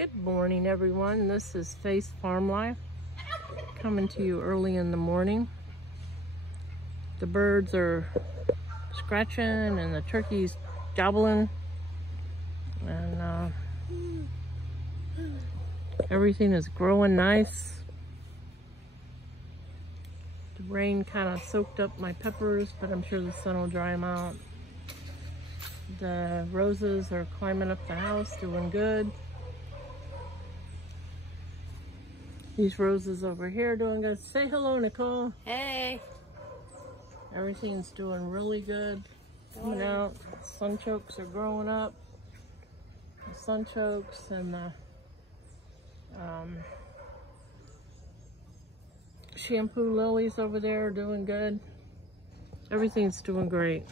Good morning, everyone. This is Faith Farm Life coming to you early in the morning. The birds are scratching and the turkey's gobbling, and everything is growing nice. The rain kind of soaked up my peppers, but I'm sure the sun will dry them out. The roses are climbing up the house, doing good. These roses over here doing good. Say hello, Nicole. Hey. Everything's doing really good. Coming out. Sunchokes are growing up. The sunchokes and the shampoo lilies over there are doing good. Everything's doing great.